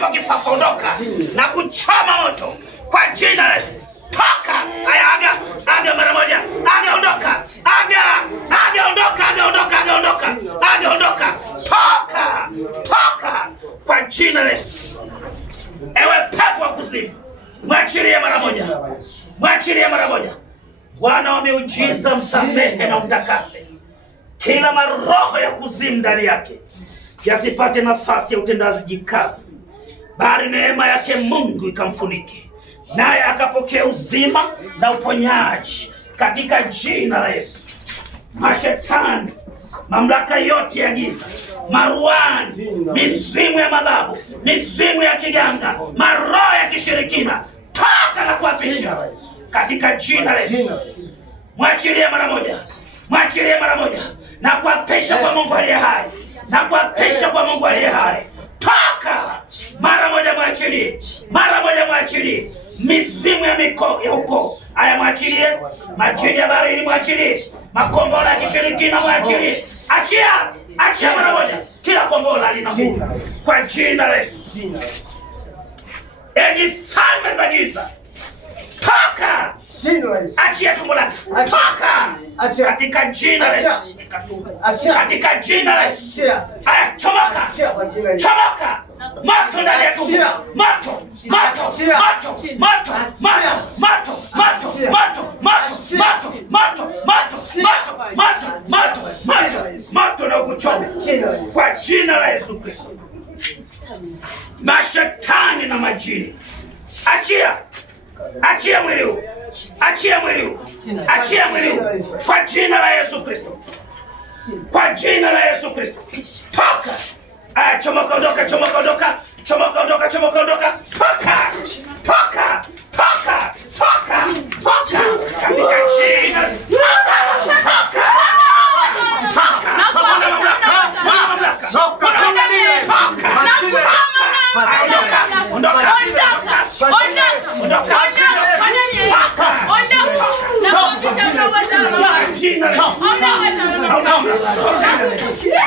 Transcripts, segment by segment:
pepo kifafa ondoka na kuchoma moto kwa jina la Yesu. Toka. Aya, aga mara moja. Aga ondoka. Aga ondoka. Toka kwa jina la Yesu. Ewe pepo wa kuzimu, mwachilie mara moja. Bwana wa miujiza, msamehe na mtakase kila maroho ya kuzimu ndani yake, yasipate nafasi ya utendaji kazi, bali neema yake Mungu ikamfunike, naye akapokea uzima na uponyaji katika jina la Yesu. Mashetani, mamlaka yote ya giza, maruani, mizimu ya mababu, mizimu ya kiganga, maroho ya kishirikina, toka na kuapisha katika jina la Yesu. Mwachilie mara moja na kuapisha kwa Mungu aliye hai. Toka mara moja, mwachilie mizimu ya ukoo. Aya, mwachilie ya baharini, mwachilie makombola ya kishirikina, mwachilie. Achia mara moja. Kila kombola lina nguvu kwa jina la Yesu. Enyi falme za giza, toka. Achia tumbo lake. Toka katika jina la Yesu. Katika jina la Yesu. Aya, chomoka. Moto ndani ya tumbo. Moto. Moto na kuchoma kwa jina la Yesu Kristo. Mashetani na majini, achia mwili huu. Kwa jina la Yesu Kristo. Toka. Chomoka, ondoka. Toka. Katika jina.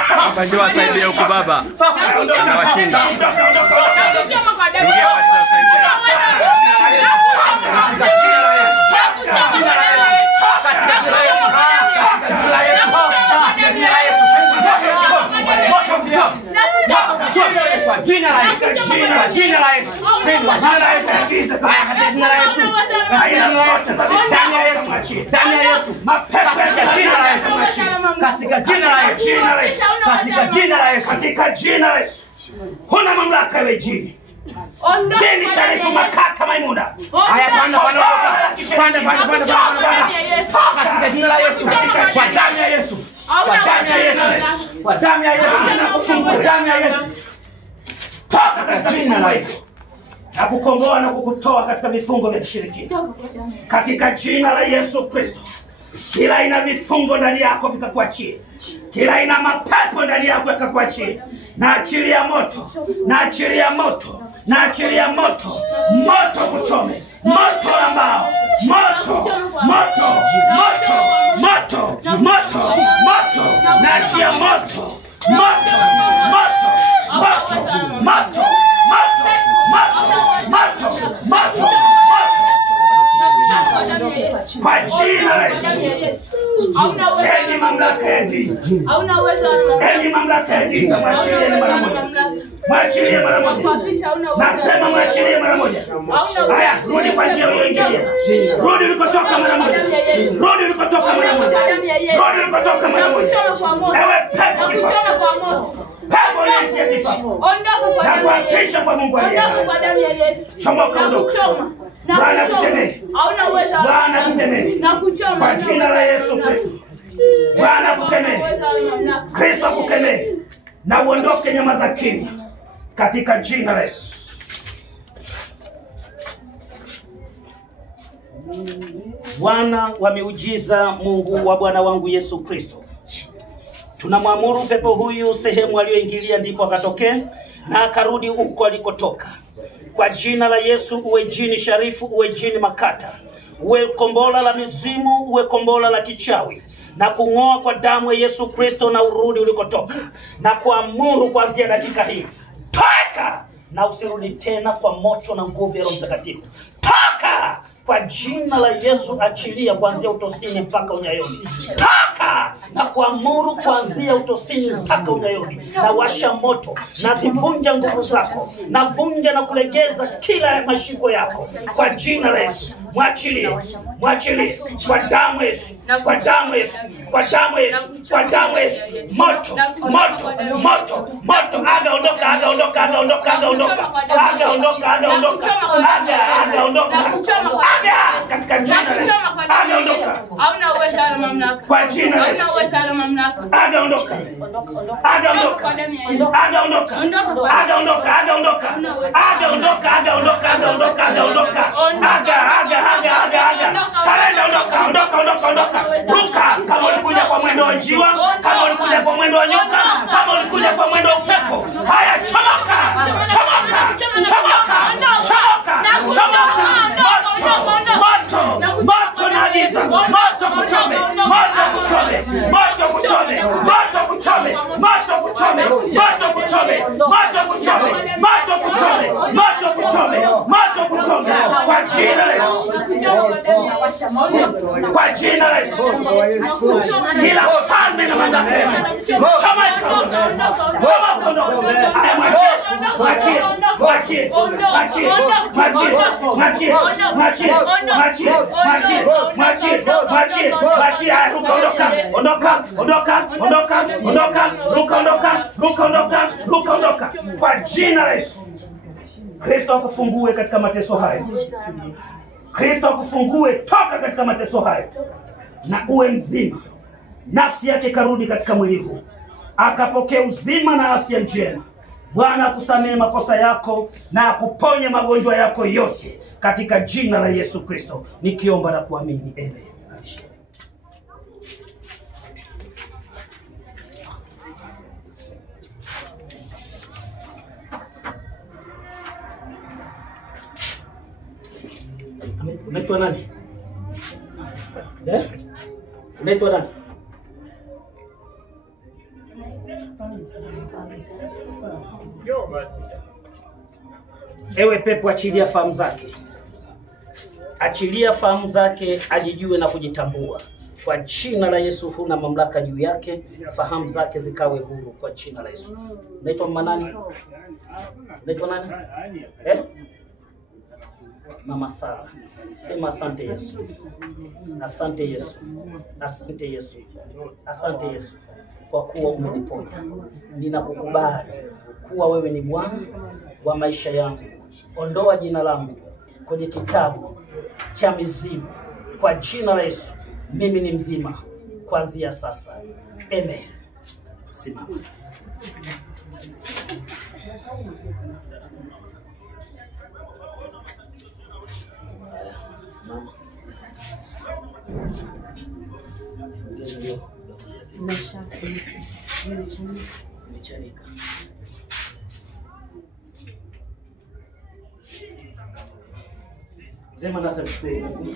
Baba ndio wasaidie huko baba. Anawashinda. Ingia wasaidia. Katika jina la Yesu. Huna mamlaka wewe jini. Jini Sharifu Makata Maimuna. Haya, panda. Katika jina la Yesu. Kwa damu ya Yesu. Toka katika jina la Yesu. Na kukomboa na kukutoa katika vifungo vya kishirikina. Katika jina la Yesu Kristo. Kila aina vifungo ndani yako vikakuachie. Kila aina mapepo ndani yako yakakuachie. Na achilia moto. Moto kuchome. Moto ambao. Na achia moto. Kwa jina la Yesu. Enyi mamlaka ya giza, mwachilie mara moja. Nasema mwachilie mara moja. Haya, rudi kwa njia uliyoingia. Rudi ulikotoka mara moja. Ewe pepo kifafa. Pepo liyetia kifafa. Na kuapisha kwa Mungu aliye hai. Chomoka, ondoka. Bwana kutemee. Kwa jina la Yesu Kristo. Bwana kutemee. Kristo kutemee. Na uondoke nyama za kimya. Katika jina la Yesu. Bwana wa miujiza, Mungu wa Bwana wangu Yesu Kristo, tunamwamuru pepo huyu sehemu aliyoingilia ndipo akatokea na akarudi huko alikotoka. Kwa jina la Yesu, uwe jini Sharifu, uwe jini Makata, uwe kombola la mizimu, uwe kombola la kichawi, na kung'oa kwa damu ya Yesu Kristo na urudi ulikotoka. Na kuamuru kuanzia dakika hii, toka na usirudi tena kwa moto na nguvu ya Roho Mtakatifu. Toka kwa jina la Yesu, achilia kuanzia utosini mpaka unyayoni. Toka na kuamuru kuanzia utosini mpaka unyayoni. Na washa moto, na zivunja nguvu zako, na vunja na kulegeza kila mashiko yako kwa jina la Yesu. Mwachilie, mwachilie kwa damu ya Yesu, kwa damu ya Yesu, kwa damu ya Yesu, kwa damu ya Yesu. Moto, moto, moto, moto. Aga ondoka, aga ondoka, aga ondoka, aga ondoka, aga ondoka, aga ondoka, aga ondoka, aga katika jina la Yesu. Aga ondoka. Hauna uwezo wala mamlaka. Kwa jina la Yesu. Hauna uwezo wala mamlaka. Aga ondoka. Aga ondoka. Aga ondoka. Aga ondoka, aga ondoka. Aga ondoka, aga ondoka, aga ondoka, aga ondoka. Aga. Sarenda ondoka, ondoka, ondoka, ondoka. Ruka kama ulikuja kwa mwendo wa njiwa, kama ulikuja kwa mwendo wa nyoka, kama ulikuja kwa mwendo wa upepo. Haya, chomoka. Chomoka. Chomoka. Chomoka. Chomoka. Moto. Moto na giza. Moto kuchome. Moto kuchome. Moto kuchome. Moto kuchome. Moto kuchome. Moto kuchome. Moto kuchome. Moto kuchome. Moto kuchome. Moto kuchome. Kwa jina la Yesu. Kwa jina la Yesu. Kila falme na mamlaka chomoka. Chomoka. Haya, mwachie. Mwachie. Mwachie. Mwachie. Mwachie. Mwachie. Mwachie. Mwachie. Mwachie. Mwachie. Mwachie. Ruka, ondoka. Ondoka. Ondoka. Ondoka. Ondoka. Ruka, ondoka. Ruka, ondoka. Ruka, ondoka. Kwa jina la Yesu. Kristo akufungue katika mateso haya. Kristo akufungue, toka katika mateso haya na uwe mzima. Nafsi yake karudi katika mwili huu, akapokea uzima na afya njema. Bwana akusamehe makosa yako na akuponye magonjwa yako yote katika jina la Yesu Kristo, nikiomba na kuamini. Amen. Unaitwa nani? Unaitwa nani? Ewe pepo, achilia fahamu zake. Achilia fahamu zake, ajijue na kujitambua. Kwa jina la Yesu, huna mamlaka juu yake. Fahamu zake zikawe huru kwa jina la Yesu. Unaitwa mama nani? Unaitwa nani? Mama Sara. Sema asante Yesu. Asante Yesu. Asante Yesu. Asante Yesu kwa kuwa umeniponya. Ninakukubali kuwa wewe ni Bwana wa maisha yangu. Ondoa jina langu kwenye kitabu cha mizimu kwa jina la Yesu. Mimi ni mzima kuanzia sasa. Amen. Simama sasa. Mechanika. Sema nasa mshukuru.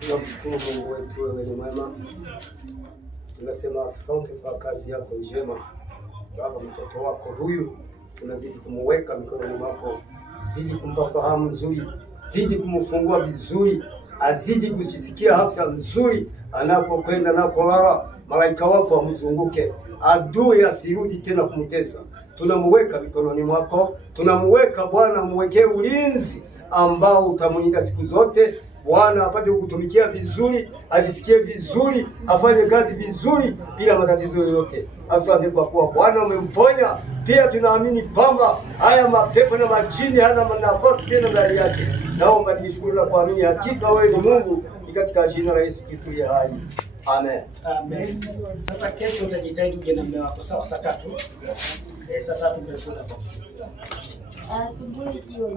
Tunamshukuru Mungu wetu, wewe ni mwema. Tunasema asante kwa kazi yako njema. Baba, mtoto wako huyu tunazidi kumuweka mikononi mwako. Zidi kumpa fahamu nzuri, zidi kumfungua vizuri, azidi kujisikia afya nzuri anapokwenda na kulala. Malaika wako wamzunguke, adui asirudi tena kumtesa. Tunamuweka mikononi mwako, tunamuweka Bwana, muwekee ulinzi ambao utamlinda siku zote. Bwana apate kukutumikia vizuri, ajisikie vizuri, afanye kazi vizuri bila matatizo yoyote. Asante kwa kuwa Bwana umemponya. Pia tunaamini kwamba haya mapepo na majini hana nafasi tena ndani yake. Naomba nishukuru na kuamini hakika wewe ni Mungu, ni katika jina la Yesu Kristo aliye hai. Amen. Amen. Sasa kesho utajitahidi uje na mume wako sawa, saa 3. Saa 3 ndio asubuhi hiyo.